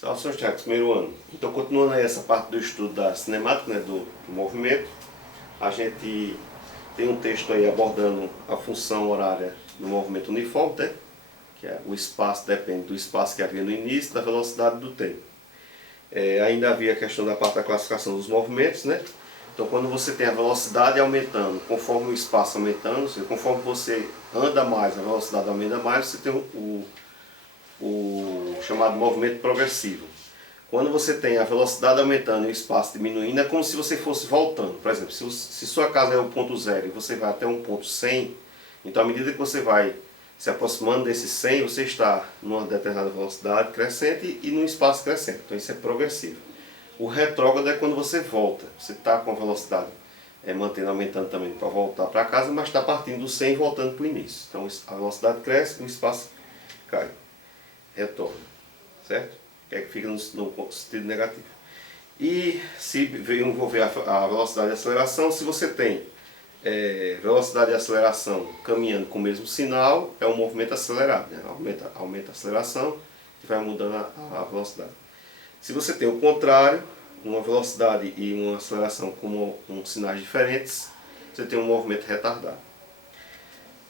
Saudações técnicas, primeiro ano. Então, continuando aí essa parte do estudo da cinemática, né, do movimento, a gente tem um texto aí abordando a função horária do movimento uniforme, né, que é o espaço depende do espaço que havia no início, da velocidade do tempo. Ainda havia a questão da parte da classificação dos movimentos, né? Então, quando você tem a velocidade aumentando, conforme o espaço aumentando, ou seja, conforme você anda mais, a velocidade aumenta mais, você tem o chamado movimento progressivo. Quando você tem a velocidade aumentando e o espaço diminuindo, é como se você fosse voltando. Por exemplo, se sua casa é o ponto zero e você vai até um ponto 100, então à medida que você vai se aproximando desse 100, você está numa determinada velocidade crescente e num espaço crescente. Então isso é progressivo. O retrógrado é quando você volta. Você está com a velocidade mantendo, aumentando também para voltar para casa, mas está partindo do 100 e voltando para o início. Então a velocidade cresce e o espaço cai. Retorna. Certo? Que é que fica no sentido negativo. E se envolver a velocidade de aceleração, se você tem velocidade de aceleração caminhando com o mesmo sinal, é um movimento acelerado, né? aumenta a aceleração e vai mudando a velocidade. Se você tem o contrário, uma velocidade e uma aceleração com sinais diferentes, você tem um movimento retardado.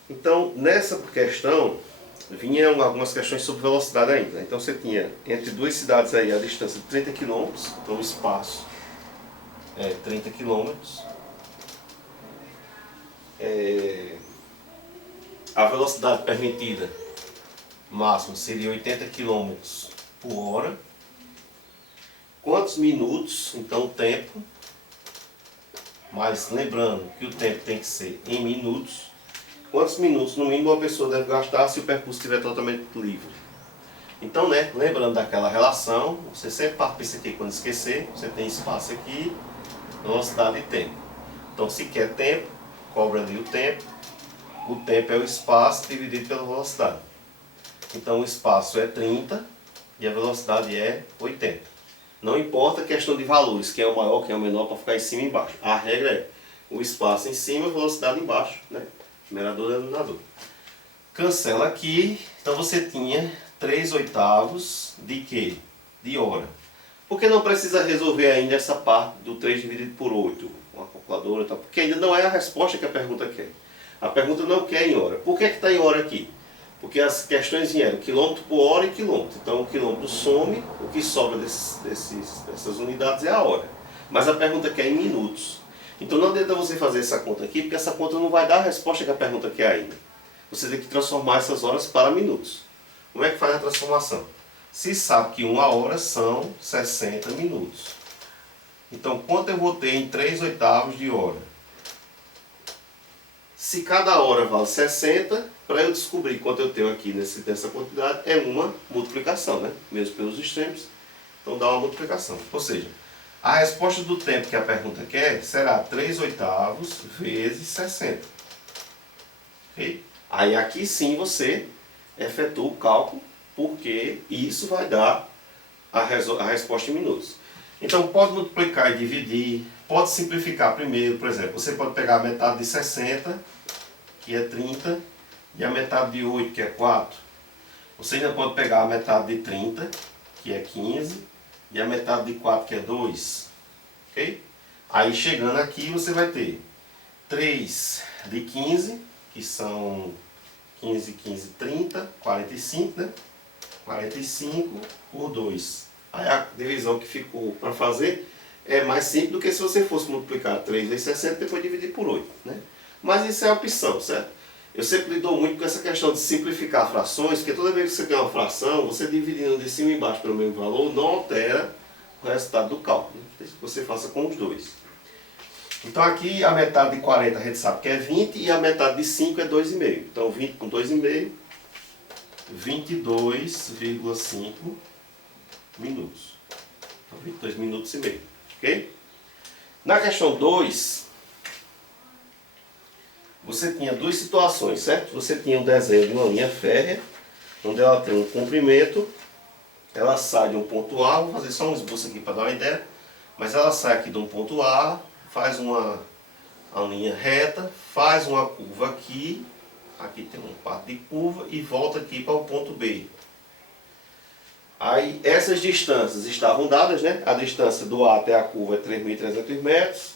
Então, nessa questão, vinham algumas questões sobre velocidade ainda. Então você tinha entre duas cidades aí a distância de 30 km, então o espaço é 30 km. A velocidade permitida máxima seria 80 km por hora. Quantos minutos? Então o tempo, mas lembrando que o tempo tem que ser em minutos. Quantos minutos no mínimo uma pessoa deve gastar se o percurso estiver totalmente livre? Então, né, lembrando daquela relação, você sempre parte para isso aqui quando esquecer, você tem espaço aqui, velocidade e tempo. Então, se quer tempo, cobra ali o tempo é o espaço dividido pela velocidade. Então, o espaço é 30 e a velocidade é 80. Não importa a questão de valores, quem é o maior, quem é o menor, para ficar em cima e embaixo. A regra é o espaço em cima e a velocidade embaixo, né? Numerador e denominador. Cancela aqui, então você tinha 3/8 de quê? De hora. Por que não precisa resolver ainda essa parte do 3 dividido por 8? Uma calculadora e tal. Porque ainda não é a resposta que a pergunta quer. A pergunta não quer em hora. Por que está em hora aqui? Porque as questões vieram quilômetro por hora e quilômetro. Então o quilômetro some, o que sobra dessas unidades é a hora. Mas a pergunta quer em minutos. Então não adianta você fazer essa conta aqui, porque essa conta não vai dar a resposta que a pergunta quer ainda. Você tem que transformar essas horas para minutos. Como é que faz a transformação? Se sabe que uma hora são 60 minutos. Então quanto eu vou ter em 3/8 de hora? Se cada hora vale 60, para eu descobrir quanto eu tenho aqui nessa quantidade, é uma multiplicação, né? Mesmo pelos extremos, então dá uma multiplicação. Ou seja, a resposta do tempo que a pergunta quer será 3/8 vezes 60. Okay? Aí aqui sim você efetua o cálculo, porque isso vai dar a resposta em minutos. Então pode multiplicar e dividir, pode simplificar primeiro, por exemplo, você pode pegar a metade de 60, que é 30, e a metade de 8, que é 4. Você ainda pode pegar a metade de 30, que é 15, e a metade de 4, que é 2. Ok? Aí chegando aqui você vai ter 3 de 15, que são 15, 15, 30, 45, né? 45 por 2. Aí a divisão que ficou para fazer é mais simples do que se você fosse multiplicar 3 vezes 60 e depois dividir por 8. Né? Mas isso é a opção, certo? Eu sempre lido muito com essa questão de simplificar frações, porque toda vez que você tem uma fração, você dividindo de cima e embaixo pelo mesmo valor, não altera o resultado do cálculo. Desde que você faça com os dois. Então aqui a metade de 40 a gente sabe que é 20 e a metade de 5 é 2,5. Então 20 com 2,5, 22,5 minutos. Então 22 minutos e meio. Ok? Na questão 2, você tinha duas situações, certo? Você tinha um desenho de uma linha férrea, onde ela tem um comprimento, ela sai de um ponto A, vou fazer só um esboço aqui para dar uma ideia, mas ela sai aqui de um ponto A, faz uma linha reta, faz uma curva aqui, aqui tem uma parte de curva e volta aqui para o ponto B. Aí essas distâncias estavam dadas, né? A distância do A até a curva é 3.300 metros.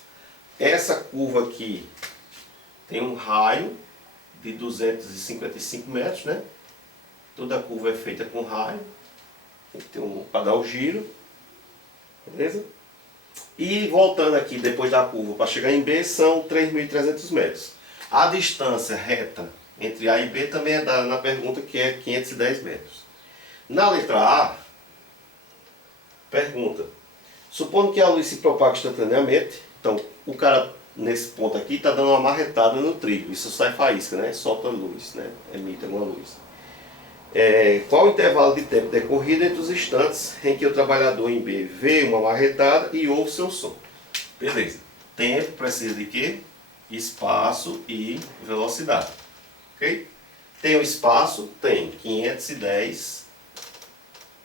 Essa curva aqui tem um raio de 255 metros, né? Toda a curva é feita com raio. Tem para dar o giro. Beleza? E voltando aqui depois da curva para chegar em B são 3.300 metros. A distância reta entre A e B também é dada na pergunta, que é 510 metros. Na letra A, pergunta: supondo que a luz se propague instantaneamente, então o cara nesse ponto aqui está dando uma marretada no trilho, isso sai faísca, né? Solta luz, né? Emite alguma luz. Qual o intervalo de tempo decorrido entre os instantes em que o trabalhador em B vê uma marretada e ouve seu som? Beleza. Tempo precisa de quê? Espaço e velocidade. Ok? Tem o espaço? Tem 510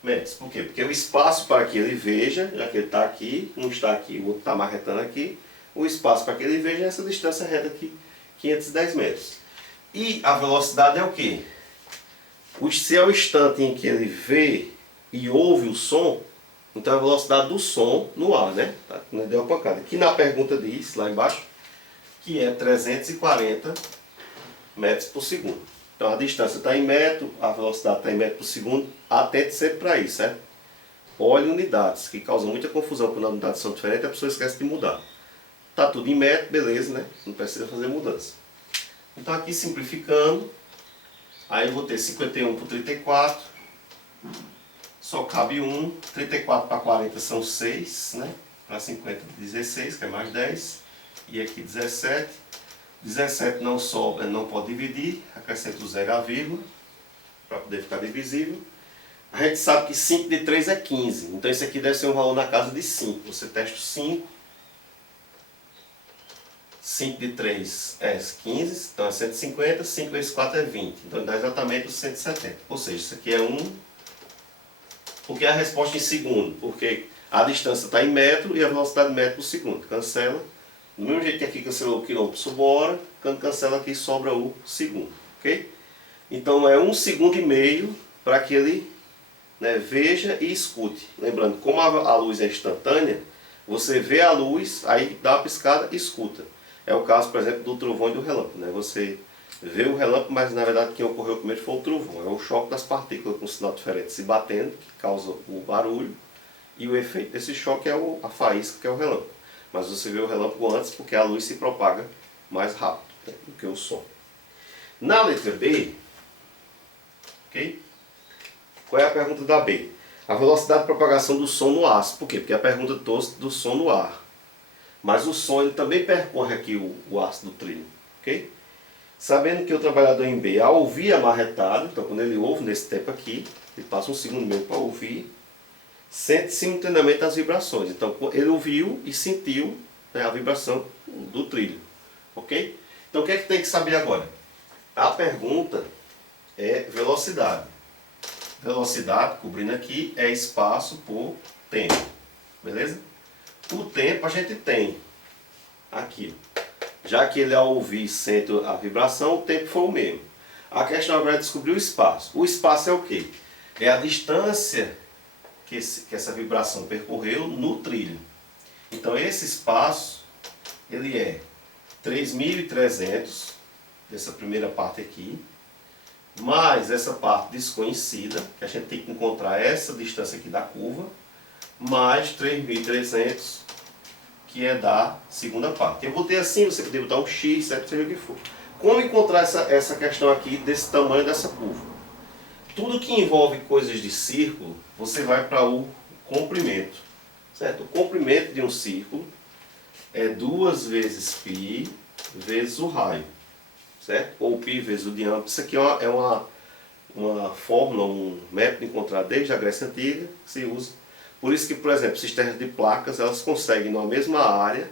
metros. Por quê? Porque o espaço para que ele veja, já que ele está aqui, um está aqui, o outro está marretando aqui, o espaço para que ele veja é essa distância reta aqui, 510 metros. E a velocidade é o quê? Se é o instante em que ele vê e ouve o som, então a velocidade do som no ar, né? Tá? Não deu uma pancada. Aqui na pergunta diz, lá embaixo, que é 340 metros por segundo. Então a distância está em metro, a velocidade está em metro por segundo. Atente sempre para isso, certo? Olhe unidades, que causam muita confusão quando as unidades são diferentes, a pessoa esquece de mudar. Está tudo em metro, beleza, né? Não precisa fazer mudança. Então aqui simplificando, aí eu vou ter 51 por 34, só cabe 1, 34 para 40 são 6, né? Para 50, 16, que é mais 10, e aqui 17. 17 não sobra, não pode dividir, acrescento o zero à vírgula, para poder ficar divisível. A gente sabe que 5 de 3 é 15, então esse aqui deve ser um valor na casa de 5. Você testa o 5. 5 de 3 é 15, então é 150, 5 vezes 4 é 20, então dá exatamente os 170. Ou seja, isso aqui é 1. Porque a resposta em segundo? Porque a distância está em metro e a velocidade em metro por segundo. Cancela. Do mesmo jeito que aqui cancelou o quilômetro por hora, quando cancela aqui sobra o segundo. Ok? Então é 1,5 segundo para que ele, né, veja e escute. Lembrando, como a luz é instantânea, você vê a luz, aí dá uma piscada e escuta. É o caso, por exemplo, do trovão e do relâmpago, né? Você vê o relâmpago, mas na verdade quem ocorreu primeiro foi o trovão. É o choque das partículas com sinal diferente se batendo, que causa o barulho. E o efeito desse choque é a faísca, que é o relâmpago. Mas você vê o relâmpago antes porque a luz se propaga mais rápido, né, do que o som. Na letra B, ok? Qual é a pergunta da B? A velocidade de propagação do som no ar. Por quê? Porque a pergunta trouxe do som no ar. Mas o som ele também percorre aqui o ácido do trilho. Ok? Sabendo que o trabalhador em B, ao ouvir a marretada, então quando ele ouve nesse tempo aqui, ele passa 1,5 segundo para ouvir, sente simultaneamente as vibrações. Então ele ouviu e sentiu, né, a vibração do trilho. Ok? Então o que é que tem que saber agora? A pergunta é velocidade. Velocidade, cobrindo aqui, é espaço por tempo. Beleza? O tempo a gente tem aqui. Já que ele ao ouvir sente a vibração, o tempo foi o mesmo. A questão agora é descobrir o espaço. O espaço é o quê? É a distância que essa vibração percorreu no trilho. Então esse espaço, ele é 3.300, dessa primeira parte aqui, mais essa parte desconhecida, que a gente tem que encontrar essa distância aqui da curva, mais 3.300, que é da segunda parte. Eu botei assim, você poderia botar um x, seja o que for. Como encontrar essa questão aqui desse tamanho dessa curva? Tudo que envolve coisas de círculo, você vai para o comprimento. Certo? O comprimento de um círculo é 2 vezes π vezes o raio. Certo? Ou π vezes o diâmetro. Isso aqui é uma fórmula, um método encontrado desde a Grécia Antiga, que se usa. Por isso que, por exemplo, cisternas de placas, elas conseguem, numa mesma área,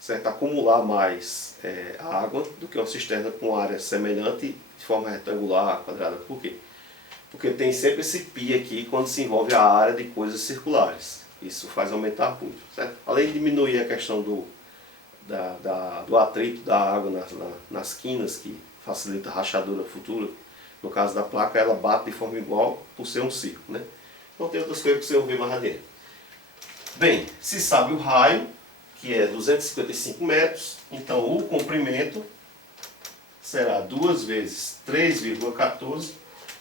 certo, acumular mais água do que uma cisterna com área semelhante, de forma retangular, quadrada. Por quê? Porque tem sempre esse π aqui quando se envolve a área de coisas circulares. Isso faz aumentar muito, certo? Além de diminuir a questão do atrito da água nas quinas, que facilita a rachadura futura. No caso da placa, ela bate de forma igual por ser um círculo, né? Então tem outras coisas que vocês vão ver mais adiante. Bem, se sabe o raio, que é 255 metros, então o comprimento será 2 vezes 3,14.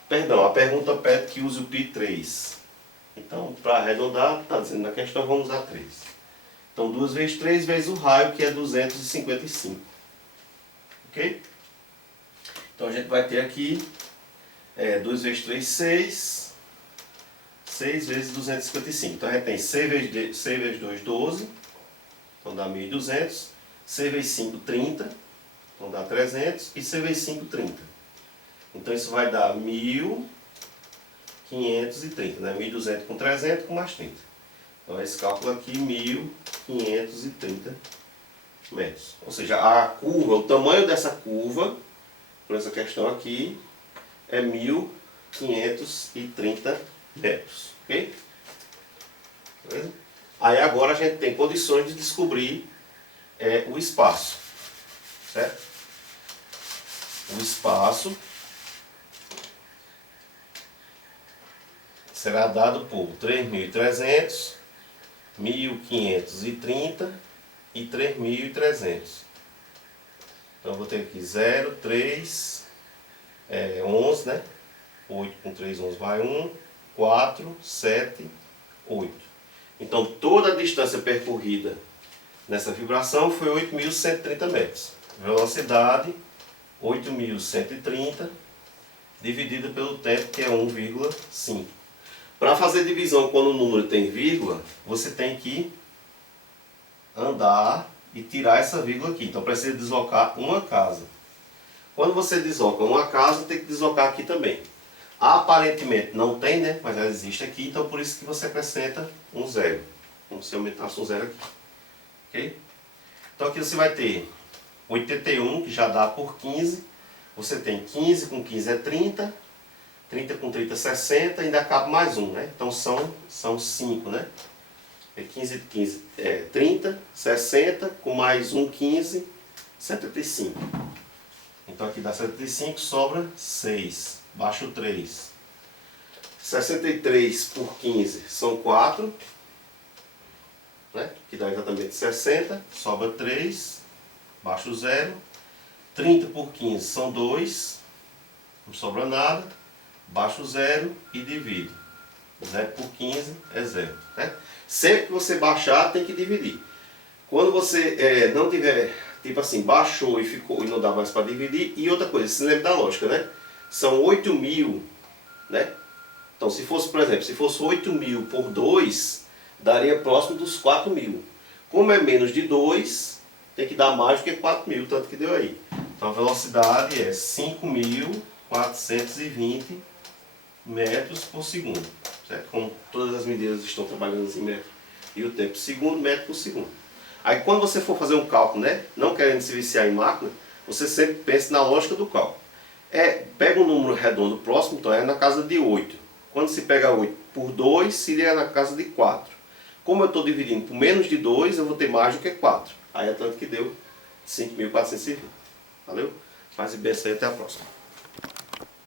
Perdão, a pergunta pede que use o π3. Então, para arredondar, está dizendo na questão, vamos usar 3. Então, 2 vezes 3 vezes o raio, que é 255. Ok? Então, a gente vai ter aqui 2 vezes 3, 6. 6 vezes 255. Então, a gente tem 6 vezes 2, 12. Então, dá 1.200. 6 vezes 5, 30. Então, dá 300. E 6 vezes 5, 30. Então, isso vai dar 1.530, né? 1.200 com 300 com mais 30. Então, esse cálculo aqui, 1.530 metros. Ou seja, a curva, o tamanho dessa curva, por essa questão aqui, é 1.530 metros. Ok? Beleza? Aí agora a gente tem condições de descobrir o espaço. Certo? O espaço será dado por 3.300, 1.530 e 3.300. Então eu vou ter aqui 0, 3, 11, né? 8 com 3, 11 vai 1, 4, 7, 8. Então toda a distância percorrida nessa vibração foi 8.130 metros. Velocidade 8.130 dividida pelo tempo, que é 1,5. Para fazer divisão quando o número tem vírgula, você tem que andar e tirar essa vírgula aqui. Então precisa deslocar uma casa. Quando você desloca uma casa, tem que deslocar aqui também. Aparentemente não tem, né? Mas ela existe aqui, então por isso que você acrescenta um zero. Como se aumentasse um zero aqui. Ok? Então aqui você vai ter 81, que já dá por 15. Você tem 15 com 15 é 30. 30 com 30 é 60, ainda cabe mais um, né? Então são 5, né? 15 com 15 é 30, 60, com mais um 15, 75. Então aqui dá 75, sobra 6, baixo 3. 63 por 15 são 4, né? Que dá exatamente 60, sobra 3, baixo 0. 30 por 15 são 2, não sobra nada. Baixo 0 e divide. 0 por 15 é 0. Né? Sempre que você baixar, tem que dividir. Quando você não tiver, tipo assim, baixou e ficou e não dá mais para dividir. E outra coisa, você lembra da lógica, né? São 8.000, né? Então, se fosse, por exemplo, se fosse 8.000 por 2, daria próximo dos 4.000. Como é menos de 2, tem que dar mais do que 4.000, tanto que deu aí. Então, a velocidade é 5.420 metros por segundo, certo? Como todas as medidas estão trabalhando em metro e o tempo segundo, metro por segundo. Aí quando você for fazer um cálculo, né, não querendo se viciar em máquina, você sempre pensa na lógica do cálculo. Pega um número redondo próximo, então é na casa de 8. Quando se pega 8 por 2, seria na casa de 4. Como eu estou dividindo por menos de 2, eu vou ter mais do que 4. Aí é tanto que deu 5.420. Valeu? Paz e bênção e até a próxima.